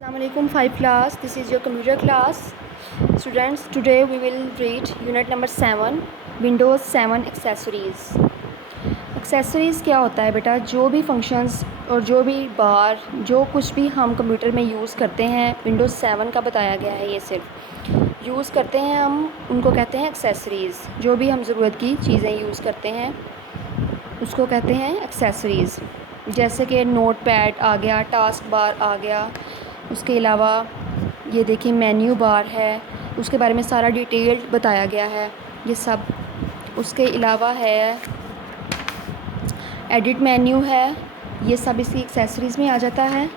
Assalamualaikum 5 class, this is your computer class. Students, today we will read unit number 7 Windows 7 accessories. Accessories क्या होता है बेटा? जो भी फंक्शंस और जो भी बार जो कुछ भी हम कंप्यूटर में यूज़ करते हैं, विंडोज़ 7 का बताया गया है, ये सिर्फ यूज़ करते हैं हम, उनको कहते हैं एक्सेसरीज़। जो भी हम ज़रूरत की चीज़ें यूज़ करते हैं उसको कहते हैं एक्सेसरीज़। जैसे कि नोट पैड आ गया, टास्क बार आ गया, उसके अलावा ये देखिए मेन्यू बार है, उसके बारे में सारा डिटेल्ड बताया गया है ये सब। उसके अलावा है एडिट मेन्यू है, ये सब इसकी एक्सेसरीज़ में आ जाता है।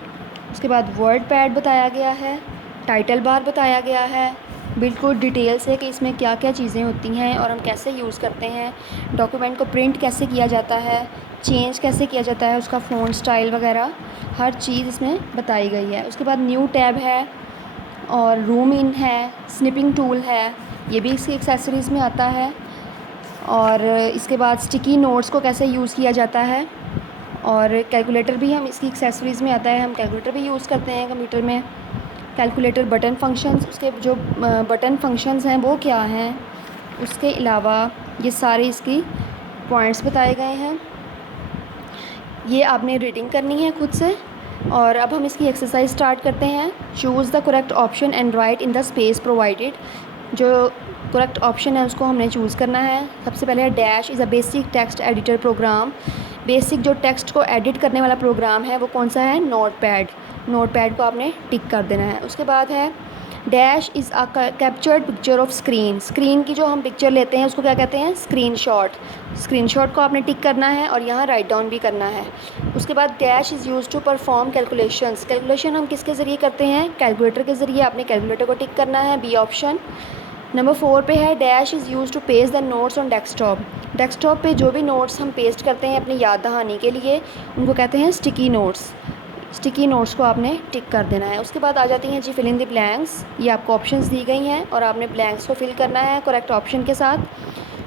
उसके बाद वर्ड पैड बताया गया है, टाइटल बार बताया गया है, बिल्कुल डिटेल से कि इसमें क्या क्या चीज़ें होती हैं और हम कैसे यूज़ करते हैं, डॉक्यूमेंट को प्रिंट कैसे किया जाता है, चेंज कैसे किया जाता है, उसका फ़ॉन्ट स्टाइल वगैरह हर चीज़ इसमें बताई गई है। उसके बाद न्यू टैब है और रूम इन है, स्निपिंग टूल है, ये भी इसकी एक्सेसरीज़ में आता है। और इसके बाद स्टिकी नोट्स को कैसे यूज़ किया जाता है, और कैलकुलेटर भी हम इसकी एक्सेसरीज़ में आता है। हम कैलकुलेटर भी यूज़ करते हैं कंप्यूटर में। कैलकुलेटर बटन फंक्शंस, उसके जो बटन फंक्शंस हैं वो क्या हैं, उसके अलावा ये सारे इसकी पॉइंट्स बताए गए हैं। ये आपने रीडिंग करनी है खुद से। और अब हम इसकी एक्सरसाइज स्टार्ट करते हैं। Choose the correct option and write in the space provided. जो करेक्ट ऑप्शन है उसको हमने चूज़ करना है। सबसे पहले है dash is a basic text editor program. Basic जो टेक्स्ट को एडिट करने वाला प्रोग्राम है वो कौन सा है? Note pad. नोट पैड को आपने टिक कर देना है। उसके बाद है dash is a captured picture of screen. Screen की जो हम पिक्चर लेते हैं उसको क्या कहते हैं? स्क्रीनशॉट। स्क्रीनशॉट को आपने टिक करना है और यहाँ राइट डाउन भी करना है। उसके बाद dash is use to perform calculations. Calculation हम किसके ज़रिए करते हैं? कैलकुलेटर के ज़रिए। आपने कैलकुलेटर को टिक करना है, बी ऑप्शन। नंबर 4 पे है dash is use to paste the notes on desktop. Desktop पे जो भी नोट्स हम पेस्ट करते हैं अपनी याद दहानी के लिए उनको कहते हैं स्टिकी नोट्स। स्टिकी नोट्स को आपने टिक कर देना है। उसके बाद आ जाती हैं जी फिल इन द ब्लैंक्स। ये आपको ऑप्शंस दी गई हैं और आपने ब्लैंक्स को फिल करना है करेक्ट ऑप्शन के साथ।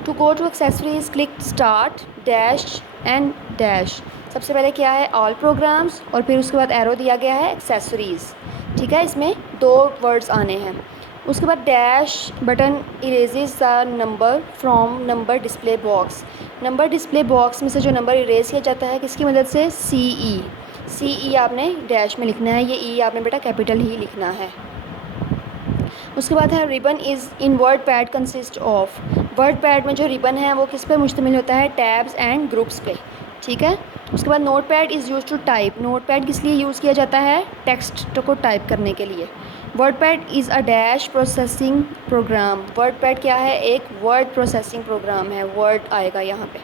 To go to accessories click start dash and dash. सबसे पहले क्या है? ऑल प्रोग्राम्स, और फिर उसके बाद एरो दिया गया है एक्सेसरीज़। ठीक है, इसमें 2 वर्ड्स आने हैं। उसके बाद dash button erases the number from number display box. Number display box में से जो नंबर इरेज किया जाता है किसकी मदद से? CE आपने डैश में लिखना है, ये E आपने बेटा कैपिटल ही लिखना है। उसके बाद है ribbon is in word pad consist of. Word pad में जो रिबन है वो किस पे मुश्तमिल होता है? टैब्स एंड ग्रुप्स पे। ठीक है। उसके बाद notepad is use to type. Notepad किस लिए यूज़ किया जाता है? टेक्स्ट को टाइप करने के लिए। Word pad is a dash processing program. Word pad क्या है? एक वर्ड प्रोसेसिंग प्रोग्राम है, वर्ड आएगा यहाँ पे।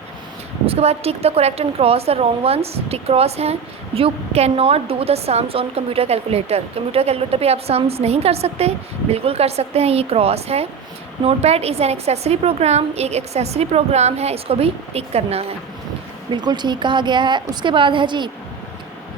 उसके बाद tick the correct and cross the wrong ones. Tick cross हैं। You can not do the sums on computer calculator. Computer calculator पे आप सम्स नहीं कर सकते, बिल्कुल कर सकते हैं, ये क्रॉस है। Notepad is an accessory program. एक एक्सेसरी प्रोग्राम है, इसको भी टिक करना है, बिल्कुल ठीक कहा गया है। उसके बाद है जी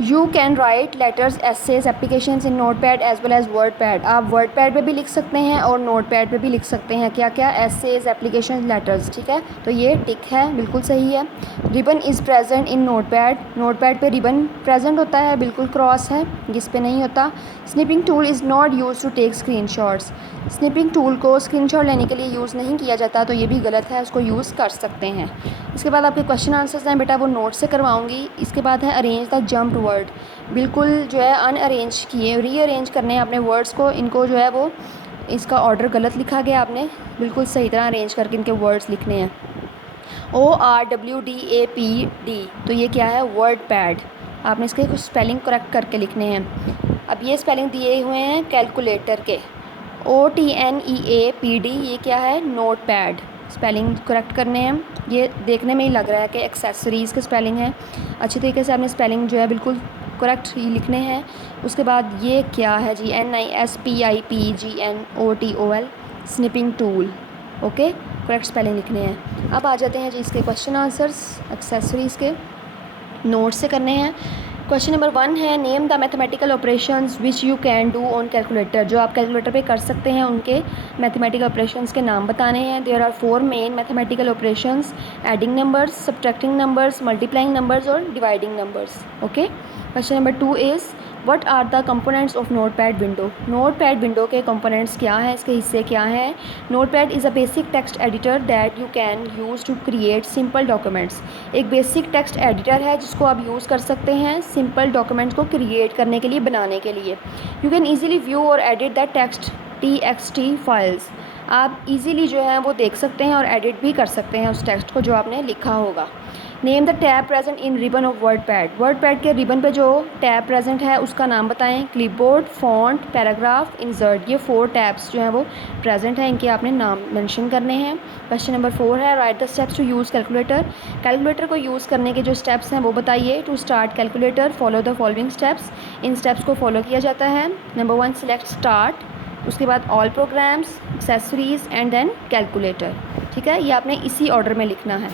you can write letters essays application in note pad as well as word pad. आप वर्ड पैड पर भी लिख सकते हैं और नोट पैड पर भी लिख सकते हैं। क्या क्या? Essays application letters. ठीक है, तो ये टिक है, बिल्कुल सही है। Ribbon is present in note pad. Note pad पर रिबन प्रेजेंट होता है, बिल्कुल क्रॉस है, जिस पे नहीं होता। Snipping tool is not use to take screen shots. Snipping tool को स्क्रीन शॉट लेने के लिए यूज़ नहीं किया जाता, तो ये भी गलत है, उसको यूज़ कर सकते हैं। इसके बाद आपके क्वेश्चन आंसर्स हैं बेटा वो नोट से करवाऊंगी। इसके बाद है अरेंज द जम्प्ड वर्ड। बिल्कुल जो है अनअरेंज किए, रीअरेंज करने हैं अपने वर्ड्स को। इनको जो है वो इसका ऑर्डर गलत लिखा गया, आपने बिल्कुल सही तरह अरेंज करके इनके वर्ड्स लिखने हैं। ORWDAPD, तो ये क्या है? Word pad. आपने इसके कुछ स्पेलिंग करेक्ट करके लिखने हैं। अब ये स्पेलिंग दिए हुए हैं कैलकुलेटर के। OTNEAPD, ये क्या है? Note pad. स्पेलिंग करेक्ट करने हैं। ये देखने में ही लग रहा है कि एक्सेसरीज़ के स्पेलिंग है, अच्छी तरीके से आपने स्पेलिंग जो है बिल्कुल करेक्ट ही लिखने हैं। उसके बाद ये क्या है जी? NISPIPGNOTOL, snipping tool. Okay, correct spelling लिखने हैं। अब आ जाते हैं जी इसके क्वेश्चन आंसर्स एक्सेसरीज़ के, नोट से करने हैं। क्वेश्चन नंबर 1 है name the mathematical operations which you can do on calculator. जो आप कैलकुलेटर पे कर सकते हैं उनके मैथमेटिकल ऑपरेशंस के नाम बताने हैं। There are 4 main mathematical operations: adding numbers, subtracting numbers, multiplying numbers और dividing numbers. Okay. Question number 2 is what are the components of notepad window. Notepad window के कंपोनेंट्स क्या हैं, इसके हिस्से क्या हैं। Notepad is a basic text editor that you can use to create simple documents. एक basic text editor है जिसको आप यूज़ कर सकते हैं सिंपल डॉक्यूमेंट्स को क्रिएट करने के लिए, बनाने के लिए। यू कैन ईजिली व्यू और edit the text TXT files. आप इजीली जो है वो देख सकते हैं और एडिट भी कर सकते हैं उस टेक्स्ट को जो आपने लिखा होगा। Name the tab present in ribbon of WordPad. WordPad के रिबन पे जो टैब प्रेजेंट है उसका नाम बताएं। क्लिपबोर्ड, फॉन्ट, पैराग्राफ, इंसर्ट, ये 4 टैब्स जो हैं वो प्रेजेंट हैं, इनके आपने नाम मेंशन करने हैं। क्वेश्चन नंबर 4 है write the steps to use calculator. Calculator को यूज़ करने के जो स्टेप्स हैं वो बताइए। To start calculator follow the following steps. इन स्टेप्स को फॉलो किया जाता है। नंबर 1 सिलेक्ट स्टार्ट, उसके बाद all programs, accessories and then calculator. ठीक है, ये आपने इसी ऑर्डर में लिखना है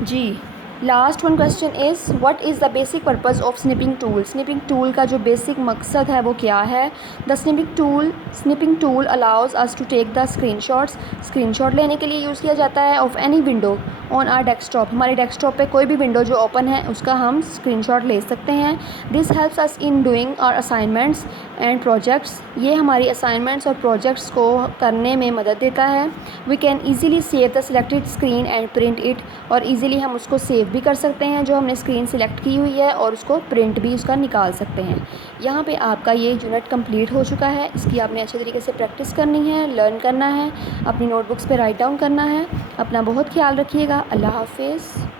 जी। Last one question is what is the basic purpose of snipping tool. Snipping tool का जो बेसिक मकसद है वो क्या है। The snipping tool allows us to take the screenshot लेने के लिए यूज़ किया जाता है of any window on our desktop. हमारे डेस्कटॉप पे कोई भी विंडो जो ओपन है उसका हम स्क्रीनशॉट ले सकते हैं। This helps us in doing our assignments and projects. ये हमारी असाइनमेंट्स और प्रोजेक्ट्स को करने में मदद देता है। We can easily save the selected screen and print it, और ईज़िली हम उसको सेव भी कर सकते हैं जो हमने स्क्रीन सिलेक्ट की हुई है, और उसको प्रिंट भी उसका निकाल सकते हैं। यहाँ पे आपका ये यूनिट कंप्लीट हो चुका है। इसकी आपने अच्छे तरीके से प्रैक्टिस करनी है, लर्न करना है, अपनी नोटबुक्स पे राइट डाउन करना है। अपना बहुत ख्याल रखिएगा। अल्लाह हाफिज़।